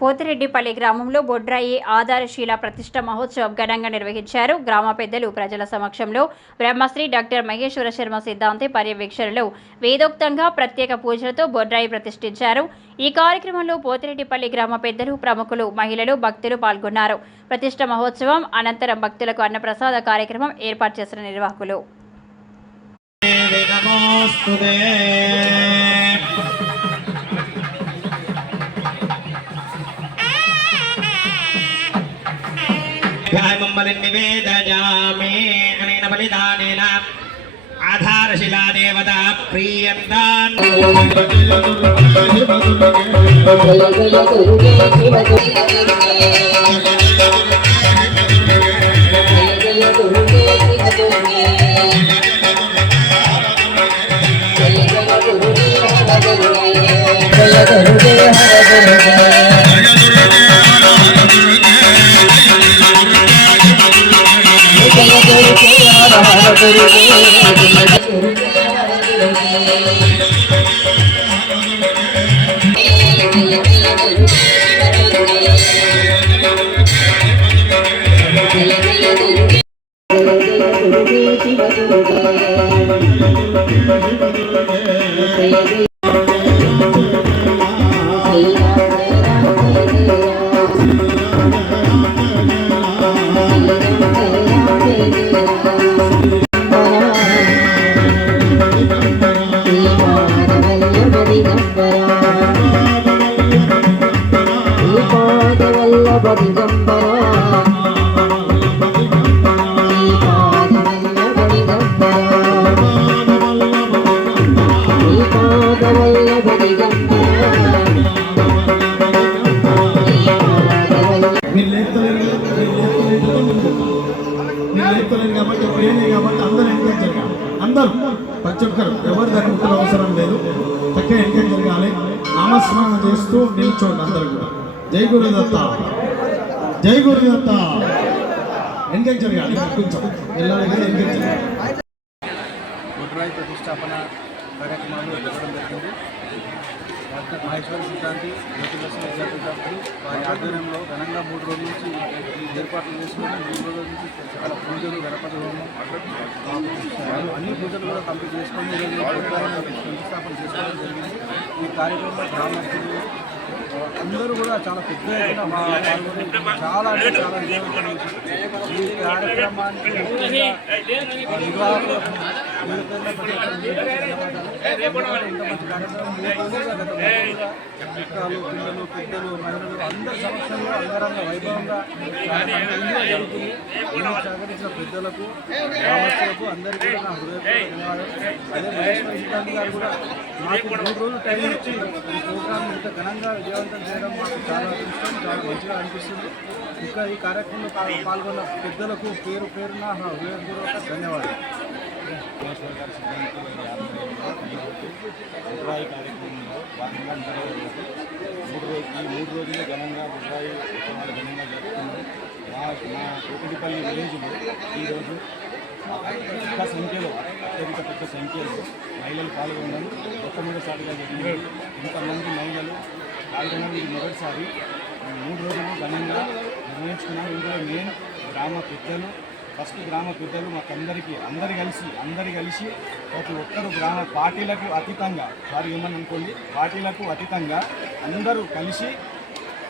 పోతిరెడ్డిపల్లి గ్రామంలో బొడ్రాయి ఆధారశీల ప్రతిష్ట మహోత్సవం ఘనంగా నిర్వహించారు. గ్రామ పెద్దలు ప్రజల సమక్షంలో బ్రహ్మశ్రీ డాక్టర్ మహేశ్వర శర్మ సిద్ధాంతి పర్యవేక్షణలో వేదోక్తంగా ప్రత్యేక పూజలతో బొడ్రాయి ప్రతిష్ఠించారు. ఈ కార్యక్రమంలో పోతిరెడ్డిపల్లి గ్రామ పెద్దలు ప్రముఖులు మహిళలు భక్తులు పాల్గొన్నారు. ప్రతిష్ట మహోత్సవం అనంతరం భక్తులకు అన్నప్రసాద కార్యక్రమం ఏర్పాటు చేసిన నిర్వాహకులు. నమోస్తు నివేదయామి అనేన బలిదానేన ఆధారశిలా దేవత ప్రీయంతాన్ మీరు లేపుతలేరు కాబట్టి కాబట్టి అందరూ ఎంకరేజ్ జరగాలి అందరూ. ప్రతి ఒక్కరు. ఎవరు దగ్గర ఉత్తరం అవసరం లేదు. చక్కగా ఎంకరేజ్ జరగాలి. నామస్మరణ చేస్తూ నిల్చోండి అందరూ కూడా. జై గురుదత్త. జై గురుదత్త. ఎంకరేజ్ జరగాలి. కొంచెం వెళ్ళాలి ఎంకరేజ్ జరగాలి. ప్రతిష్టాపన కార్యక్రమాలు జరగడం జరిగింది. డాక్టర్ మహేశ్వర సిద్ధాంతి జ్యోతిలక్ష్మి విద్యాపీఠాలు వారి ఆధ్వర్యంలో ఘనంగా మూడు రోజుల నుంచి ఏర్పాట్లు చేసుకుని మూడు రోజుల నుంచి చాలా పూజలు గణపతి హోమం అన్ని పూజలు కూడా కంప్లీట్ చేసుకొని శంకుస్థాపన చేసుకోవడం జరిగింది. ఈ కార్యక్రమంలో గ్రామస్తులు అందరూ కూడా చాలా పెద్ద పాల్గొని చాలా అంటే చాలా ఈ కార్యక్రమానికి ముఖ్యంగా కార్యక్రమం పిల్లలు పెద్దలు మహిళలు అందరి సమక్షంలో అంగరంగ వైభవంగా జరుగుతుంది సహకరించిన పెద్దలకు గ్రామస్తులకు అందరికీ కూడా నా హృదయపూర్వక ధన్యవాదాలు అదే మహేశ్వర సిద్ధాంతి గారు కూడా మాకు మూడు రోజులు టైం ఇచ్చి ఈ ప్రోగ్రామ్ ఇంత ఘనంగా విజయవంతం చేయడం మాకు చాలా ఇష్టం చాలా మంచిగా అనిపిస్తుంది ఇంకా ఈ కార్యక్రమంలో పాల్గొన్న పెద్దలకు పేరు పేరున నా హృదయపూర్వక ధన్యవాదాలు. బుడ్రాయి కార్యక్రమంలో భాగంగా మూడు రోజు ఈ మూడు రోజులు ఘనంగా బుడ్రాయి ఉత్సవాలు ఘనంగా జరుగుతుంది మా మా కోటిపల్లి విలేజ్లో ఈరోజు పెద్ద సంఖ్యలో అత్యధిక పెద్ద సంఖ్యలో మహిళలు పాల్గొనడం మొట్టమొదటిసారిగా జరిగింది ఇంతమంది మహిళలు పాల్గొనడం ఇది మొదటిసారి మూడు రోజులు ఘనంగా నిర్వహించుకున్నాం ఇందులో మెయిన్ గ్రామ పెద్దలు ఫస్ట్ గ్రామ పెద్దలు మాకందరికీ అందరు కలిసి అందరు కలిసి ప్రతి ఒక్కరు గ్రామ పార్టీలకు అతీతంగా వారు ఏమని అనుకోండి పార్టీలకు అతీతంగా అందరూ కలిసి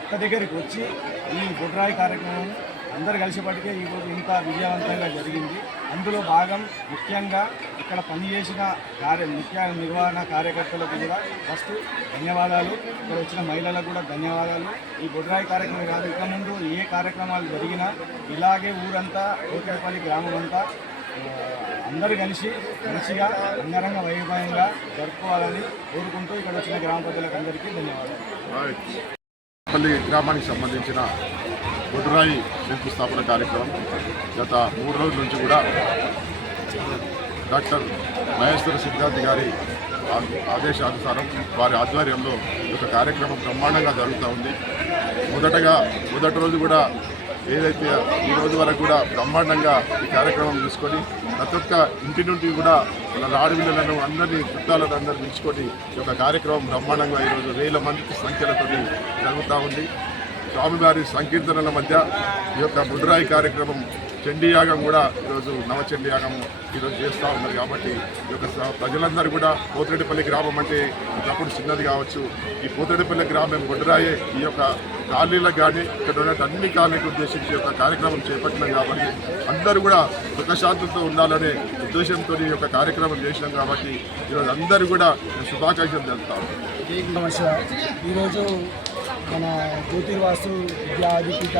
ఒక్క దగ్గరికి వచ్చి ఈ గుడ్రాయి కార్యక్రమం అందరు కలిసేపటికే ఈరోజు ఇంత విజయవంతంగా జరిగింది. అందులో భాగం ముఖ్యంగా ఇక్కడ పనిచేసిన కార్య ముఖ్య నిర్వహణ కార్యకర్తలకు కూడా ఫస్ట్ ధన్యవాదాలు. ఇక్కడ వచ్చిన మహిళలకు కూడా ధన్యవాదాలు. ఈ బొడ్రాయి కార్యక్రమం కాదు ఇక ముందు ఏ కార్యక్రమాలు జరిగినా ఇలాగే ఊరంతా కోకేపల్లి గ్రామం అంతా అందరూ కలిసి మంచిగా అంగరంగ వైభవంగా జరుపుకోవాలని కోరుకుంటూ ఇక్కడ వచ్చిన గ్రామ ప్రజలకు అందరికీ ధన్యవాదాలు. పల్లి గ్రామానికి సంబంధించిన బొడ్రాయి శంకుస్థాపన కార్యక్రమం గత మూడు రోజుల నుంచి కూడా డాక్టర్ మహేశ్వర సిద్ధార్థి గారి ఆదేశానుసారం వారి ఆధ్వర్యంలో ఈ యొక్క కార్యక్రమం బ్రహ్మాండంగా జరుగుతూ ఉంది. మొదటగా మొదటి రోజు కూడా ఏదైతే ఈ రోజు వరకు కూడా బ్రహ్మాండంగా ఈ కార్యక్రమం తీసుకొని ప్రతి ఒక్క ఇంటి నుండి కూడా మన ఆడపిల్లలను అందరినీ చుట్టాలను అందరినీ పిలుచుకొని ఈ యొక్క కార్యక్రమం బ్రహ్మాండంగా ఈరోజు వేల మందికి సంఖ్యలతో జరుగుతూ ఉంది. స్వామివారి సంకీర్తనల మధ్య ఈ యొక్క బుడ్రాయి కార్యక్రమం చండీ యాగం కూడా ఈరోజు నవచండీ యాగం ఈరోజు చేస్తూ ఉన్నారు కాబట్టి ఈ యొక్క ప్రజలందరూ కూడా పోతిరెడ్డిపల్లి గ్రామం అంటే ఒకప్పుడు చిన్నది కావచ్చు. ఈ పోతిరెడ్డిపల్లి గ్రామం బుడ్రాయే ఈ యొక్క ఖాళీలకు కానీ ఇక్కడ ఉన్న అన్ని కాలనీలకు ఉద్దేశించి ఈ యొక్క కార్యక్రమం చేపట్టినాం కాబట్టి అందరూ కూడా సుఖశాంతులతో ఉండాలనే ఉద్దేశంతో ఈ యొక్క కార్యక్రమం చేసినాం కాబట్టి ఈరోజు అందరూ కూడా శుభాకాంక్షలు తెలుపుతాను ఈరోజు మన జ్యోతిర్వాసు విద్యా అధిపీఠ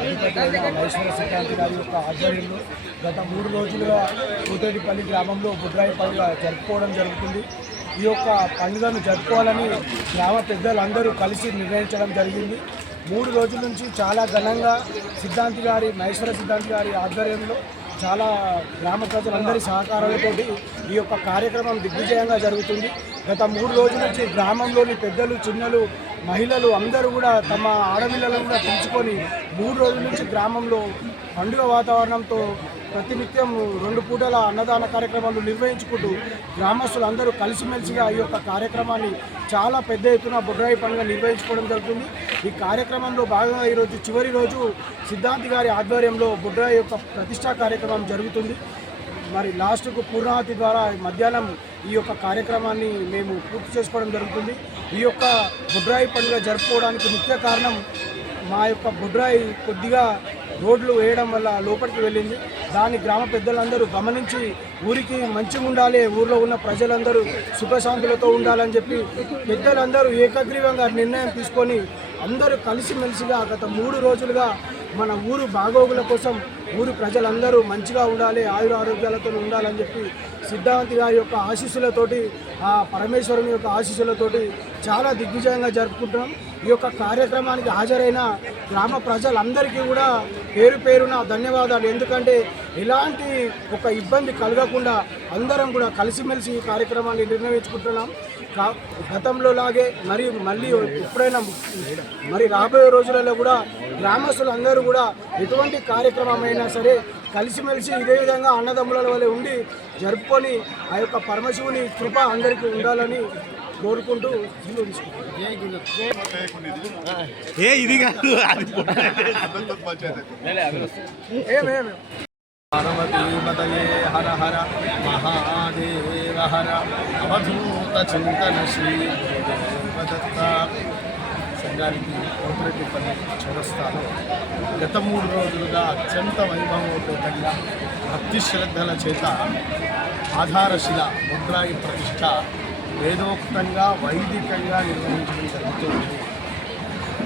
అధిపతి అయిన మహేశ్వర సిద్ధాంతి గారి యొక్క ఆధ్వర్యంలో గత మూడు రోజులుగా కూతురిపల్లి గ్రామంలో బుడ్రాయి పండుగ జరుపుకోవడం జరుగుతుంది. ఈ యొక్క పండుగను జరుపుకోవాలని గ్రామ పెద్దలందరూ కలిసి నిర్ణయించడం జరిగింది. మూడు రోజుల నుంచి చాలా ఘనంగా సిద్ధాంతి గారి మహేశ్వర సిద్ధాంతి గారి ఆధ్వర్యంలో చాలా గ్రామ ప్రజలందరి సహకారాలతోటి ఈ యొక్క కార్యక్రమం దిగ్విజయంగా జరుగుతుంది. గత మూడు రోజుల నుంచి గ్రామంలోని పెద్దలు చిన్నలు మహిళలు అందరూ కూడా తమ ఆడపిల్లలను కూడా పెంచుకొని మూడు రోజుల నుంచి గ్రామంలో పండుగ వాతావరణంతో ప్రతినిత్యం రెండు పూటల అన్నదాన కార్యక్రమాలు నిర్వహించుకుంటూ గ్రామస్తులు అందరూ కలిసిమెలిసిగా ఈ యొక్క కార్యక్రమాన్ని చాలా పెద్ద ఎత్తున బుడ్రాయి పండుగ నిర్వహించుకోవడం జరుగుతుంది. ఈ కార్యక్రమంలో భాగంగా ఈరోజు చివరి రోజు సిద్ధాంతి గారి ఆధ్వర్యంలో బుడ్రాయి యొక్క ప్రతిష్టా కార్యక్రమం జరుగుతుంది. మరి లాస్ట్కు పూర్ణాహతి ద్వారా మధ్యాహ్నం ఈ యొక్క కార్యక్రమాన్ని మేము పూర్తి చేసుకోవడం జరుగుతుంది. ఈ యొక్క బుడ్రాయి పండుగ జరుపుకోవడానికి ముఖ్య కారణం మా యొక్క బుడ్రాయి కొద్దిగా రోడ్లు వేయడం వల్ల లోపలికి వెళ్ళింది. దాని గ్రామ పెద్దలందరూ గమనించి ఊరికి మంచిగా ఉండాలి ఊర్లో ఉన్న ప్రజలందరూ సుఖశాంతులతో ఉండాలని చెప్పి పెద్దలందరూ ఏకగ్రీవంగా నిర్ణయం తీసుకొని అందరూ కలిసిమెలిసిగా గత మూడు రోజులుగా మన ఊరు బాగోగుల కోసం ఊరు ప్రజలందరూ మంచిగా ఉండాలి ఆయుర ఆరోగ్యాలతో ఉండాలని చెప్పి సిద్ధాంతి గారి యొక్క ఆశీస్సులతోటి ఆ పరమేశ్వరుని యొక్క ఆశీస్సులతోటి చాలా దిగ్విజయంగా జరుపుకుంటున్నాం. ఈ యొక్క కార్యక్రమానికి హాజరైన గ్రామ ప్రజలందరికీ కూడా పేరు పేరున ధన్యవాదాలు. ఎందుకంటే ఎలాంటి ఒక ఇబ్బంది కలగకుండా అందరం కూడా కలిసిమెలిసి ఈ కార్యక్రమాన్ని నిర్ణయించుకుంటున్నాం కా- గతంలో లాగే మరి మళ్ళీ ఎప్పుడైనా మరి రాబోయే రోజులలో కూడా గ్రామస్తులందరూ కూడా ఎటువంటి కార్యక్రమం అయినా సరే కలిసిమెలిసి ఇదే విధంగా అన్నదమ్ముల వలె ఉండి జరుపుకొని ఆ యొక్క పరమశివుని కృప అందరికీ ఉండాలని కోరుకుంటూ ఏమేమి పార్వతీపతయే హర హర మహాదేవ హర అవధూత చింతన శ్రీ సంగారికి కోటిరెడ్డిపల్లి చౌరస్తాలో గత మూడు రోజులుగా అత్యంత వైభవోపేతంగా భక్తి శ్రద్ధల చేత ఆధారశిల ముద్రాయి ప్రతిష్ట వేదోక్తంగా వైదికంగా నిర్వహించడం జరుగుతుంది.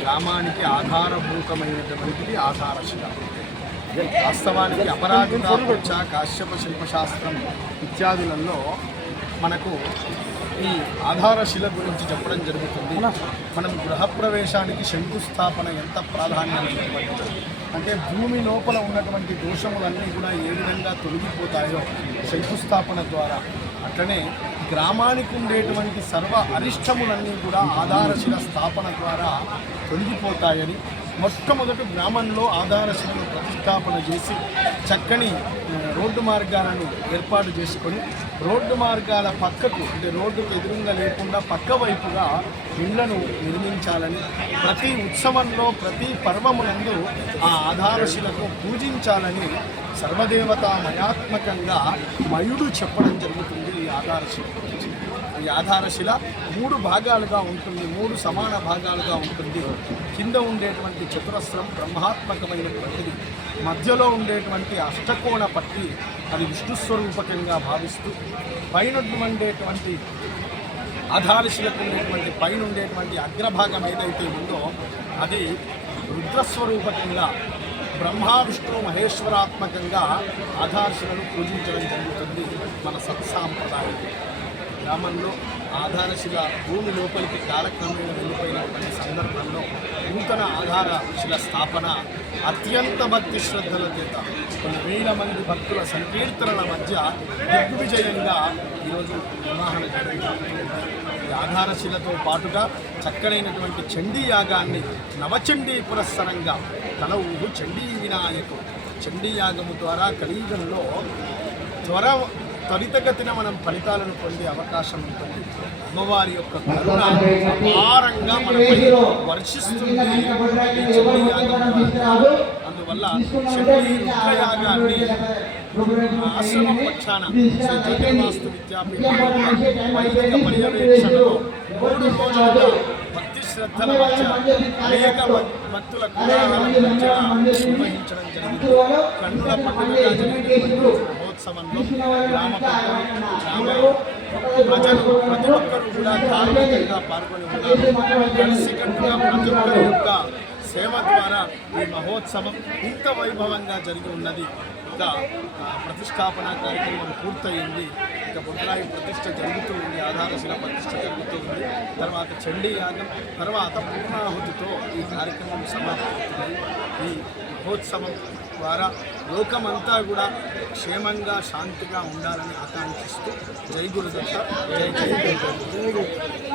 గ్రామానికి ఆధారభూతమైనటువంటిది ఆధారశిల. వాస్తవానికి అపరాజిత కాశ్యప శిల్పశాస్త్రం ఇత్యాదులలో మనకు ఈ ఆధారశిల గురించి చెప్పడం జరుగుతుంది. మనం గృహప్రవేశానికి శంకుస్థాపన ఎంత ప్రాధాన్యమైనటువంటిది అంటే భూమి లోపల ఉన్నటువంటి దోషములన్నీ కూడా ఏ విధంగా తొలగిపోతాయో శంకుస్థాపన ద్వారా. అట్లనే గ్రామానికి ఉండేటువంటి సర్వ అరిష్టములన్నీ కూడా ఆధారశిల స్థాపన ద్వారా తొలగిపోతాయని మొట్టమొదటి గ్రామంలో ఆధారశిలను ప్రతిష్టాపన చేసి చక్కని రోడ్డు మార్గాలను ఏర్పాటు చేసుకొని రోడ్డు మార్గాల పక్కకు అంటే రోడ్డుకు ఎదురుగా లేకుండా పక్క వైపుగా ఇళ్ళను నిర్మించాలని ప్రతి ఉత్సవంలో ప్రతి పర్వమునందు ఆ ఆధారశిలకు పూజించాలని సర్వదేవతా మయాత్మకంగా మయుడు చెప్పడం జరుగుతుంది ఈ ఆధారశిల గురించి. ఈ ఆధారశిల మూడు భాగాలుగా ఉంటుంది మూడు సమాన భాగాలుగా ఉంటుంది. కింద ఉండేటువంటి చతురస్రం బ్రహ్మాత్మకమైనటువంటిది. మధ్యలో ఉండేటువంటి అష్టకోణ పట్టి అది విష్ణుస్వరూపకంగా భావిస్తూ పైన ఉండేటువంటి ఆధారశిలకు ఉండేటువంటి పైన ఉండేటువంటి అగ్రభాగం ఏదైతే ఉందో అది రుద్రస్వరూపకంగా బ్రహ్మ విష్ణు మహేశ్వరాత్మకంగా ఆధారశిలను పూజించడం జరుగుతుంది మన సత్సాంప్రదాయం గ్రామంలో ఆధారశిల భూమి లోపలికి కాలక్రమేణ వెళ్ళిపోయినటువంటి సందర్భంలో నూతన ఆధారశిల స్థాపన అత్యంత భక్తి శ్రద్ధల చేత కొన్ని వేల మంది భక్తుల సంకీర్తనల మధ్య దిగ్విజయంగా ఈరోజు నిర్వహణ చేయడం జరుగుతుంది. ఈ ఆధారశిలతో పాటుగా చక్కడైనటువంటి చండీ యాగాన్ని నవచండీ పురస్సరంగా కలవు చండీ వినాయకుడు చండీ యాగము ద్వారా కలియుగంలో త్వర త్వరితగతిన మనం ఫలితాలను పొందే అవకాశం ఉంటుంది. అమ్మవారి యొక్క కరుణ అపారంగా మనపై వర్షిస్తుంది. అందువల్ల చండీ రుద్రయాగాన్ని ఆశ్రమం పక్షాన శ్రీ జ్యోతిర్వాస్తు విద్యాపీఠం వైదిక పర్యవేక్షణలో మూడు రోజులుగా భక్తి శ్రద్ధల మధ్య అనేక భక్- భక్తుల కులాల నిర్వహించడం జరిగింది. కన్నుల పండుగ జరిగినటువంటి గ్రామ గ్రామ ప్రజలు ప్రతి ఒక్కరూ కూడా ధార్మికంగా పాల్గొని ఉన్నారు. కలిసికట్టుగా ప్రతి ఒక్కరి యొక్క సేవ ద్వారా ఈ మహోత్సవం ఇంత వైభవంగా జరిగి ఉన్నది. ఇంకా ప్రతిష్టాపన కార్యక్రమం పూర్తయింది. ఇక బుద్ధరాయి ప్రతిష్ట జరుగుతూ ఉంది ఆధారశిల ప్రతిష్ట జరుగుతూ ఉంది తర్వాత చండీ యాగం తర్వాత పూర్ణాహుతితో ఈ కార్యక్రమం సమాప్తమవుతుంది ఈ మహోత్సవం ద్వారా లోకమంతా కూడా క్షేమంగా శాంతిగా ఉండాలని ఆకాంక్షిస్తూ జై గురుదత్త జై జై.